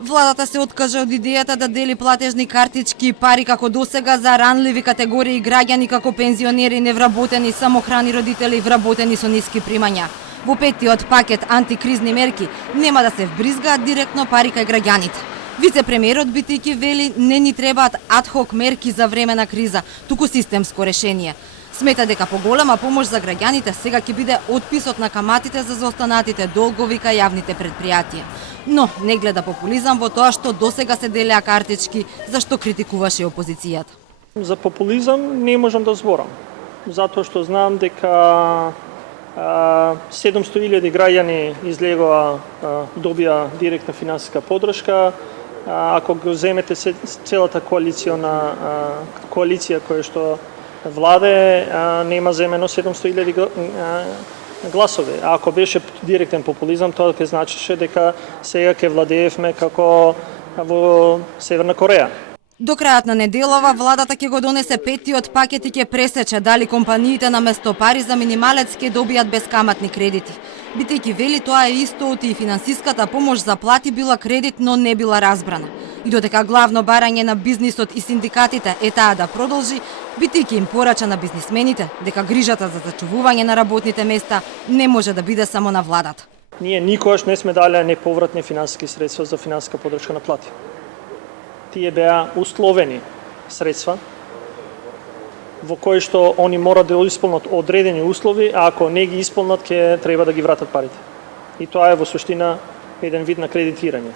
Владата се откажа од идејата да дели платежни картички и пари како досега за ранливи категории граѓани како пензионери, невработени, самохрани родители и вработени со ниски примања. Во петтиот пакет антикризни мерки нема да се вбризгаат директно пари кај граѓаните. Вице-премиерот Битики вели не ни требаат адхок мерки за време на криза, туку системско решение. Смета дека поголема помош за граѓаните сега ќе биде отписот на каматите за заостанатите долгови кај јавните предпријатија. Но не гледа популизам во тоа што досега се делеа картички, зашто критикуваше опозицијата. За популизам не можам да зборам, затоа што знам дека 700.000 граѓани излегоа, добија директна финансиска поддршка. Ако го земете целата коалиција која што владе, нема земено 700.000 гласови. А ако беше директен популизам, тоа ќе значеше дека сега ќе владеевме како во Северна Кореја. До крајот на неделава, владата ќе го донесе петтиот пакет и ќе пресече дали компаниите наместо пари за минималец ќе добијат безкаматни кредити. Битејќи вели тоа е исто и финансиската помош за плати била кредит, но не била разбрана. И додека главно барање на бизнисот и синдикатите е таа да продолжи, битејќи им порача на бизнисмените дека грижата за зачувување на работните места не може да биде само на владата. Ние никогаш не сме дали неповратни финансиски средства за финансиска поддршка на плати. Тие беа условени средства во кои што они мора да исполнат одредени услови, а ако не ги исполнат, ќе треба да ги вратат парите. И тоа е во суштина еден вид на кредитирање.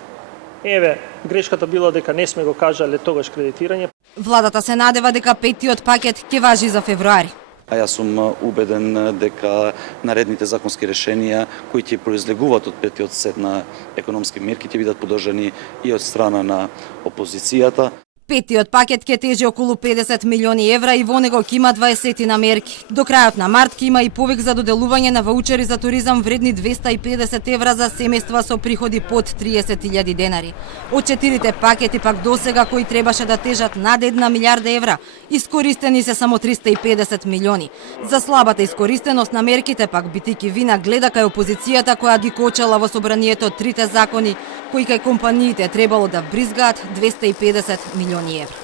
Еве, грешката била дека не сме го кажале тогаш кредитирање. Владата се надева дека петтиот пакет ќе важи за февруари. А јас сум убеден дека наредните законски решенија кои ќе произлегуваат од петтиот сет на економски мерки ќе бидат поддржани и од страна на опозицијата. Петтиот пакет ќе тежи околу 50 милиони евра и во него ќе има 20 на мерки. До крајот на март ќе има и повик за доделување на ваучери за туризам вредни 250 евра за семејства со приходи под 30.000 денари. Од 4 пакети пак досега кои требаше да тежат над 1 милиарда евра, искористени се само 350 милиони. За слабата искористеност на мерките пак Битики вина гледа кај опозицијата која ги кочела во собранието трите закони кои кај компаниите требало да вбризгаат 250 милиони евра.